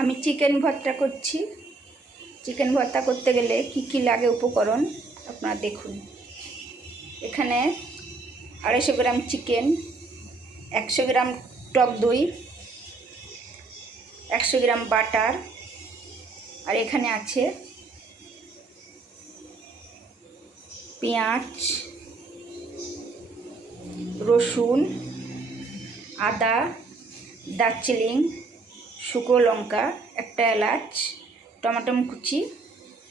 আমি চিকেন ভর্তা করছি। চিকেন ভর্তা করতে গেলে কি কি লাগে উপকরণ আপনারা দেখুন। এখানে 250 গ্রাম চিকেন, 100 গ্রাম টক দই, 100 গ্রাম বাটার, আর এখানে আছে পেঁয়াজ, রসুন, আদা, দারচিনি, শুকনো লঙ্কা, একটা এলাচ, টমেটো কুচি।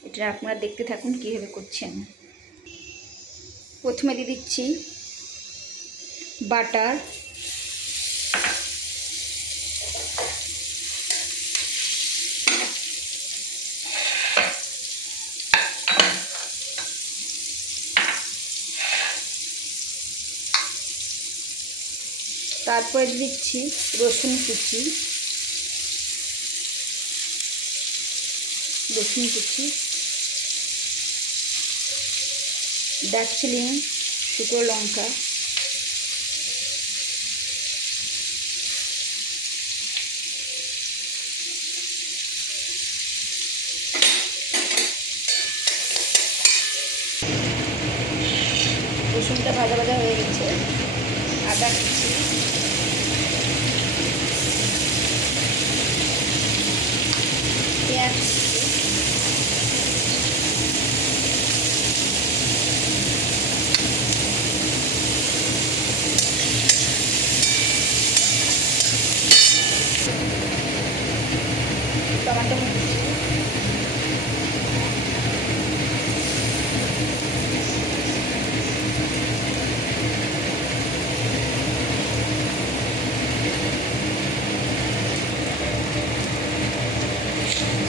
এটা আপনারা দেখতে থাকুন কীভাবে করছেন। প্রথমে দিয়ে দিচ্ছি বাটার, তারপরে দিচ্ছি রসুন কুচি, দারচিনি, শুকনো লঙ্কা, রসুনটা ভাজা ভাজা হয়ে গেছে। আদা কুচি, পেঁয়াজ কুচি, টমেটো কুচি,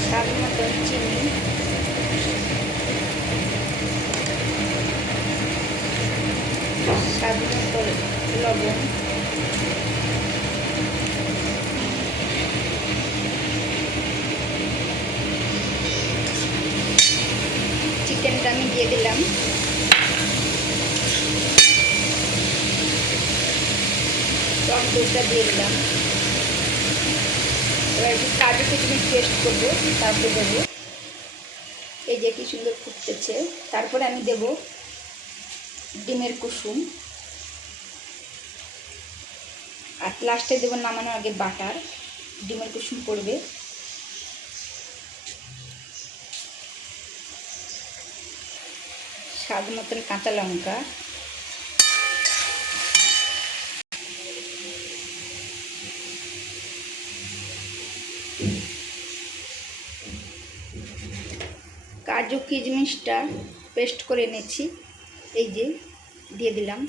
স্বাদ মতো চিনি, স্বাদ মতো লবণ, চিকেনটা আমি দিয়ে দিলাম। টক দইটা দিয়ে দিলাম। এবার একটু কাজু কিশমিশ পেস্ট করবো, তারপরে দেবো। এই যে কি সুন্দর ফুটতেছে। তারপরে আমি দেব ডিমের কুসুম, আর লাস্টে দেবো নামানোর আগে বাটার। ডিমের কুসুম পড়বে। স্বাদ মতন কাঁচা লঙ্কা, কাজু কিশমিশটা পেস্ট করে এনেছি, এই যে দিয়ে দিলাম।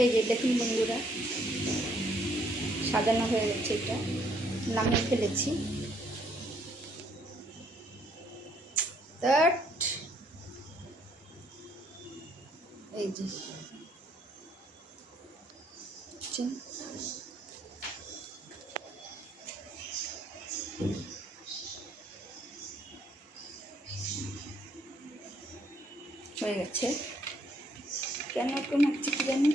এই যে দেখুন বন্ধুরা, সাজানো হয়ে গেছে। এটা নামিয়ে ফেলেছি। এই যে হয়ে গেছে। কেন কমাচ্ছি কি জানি।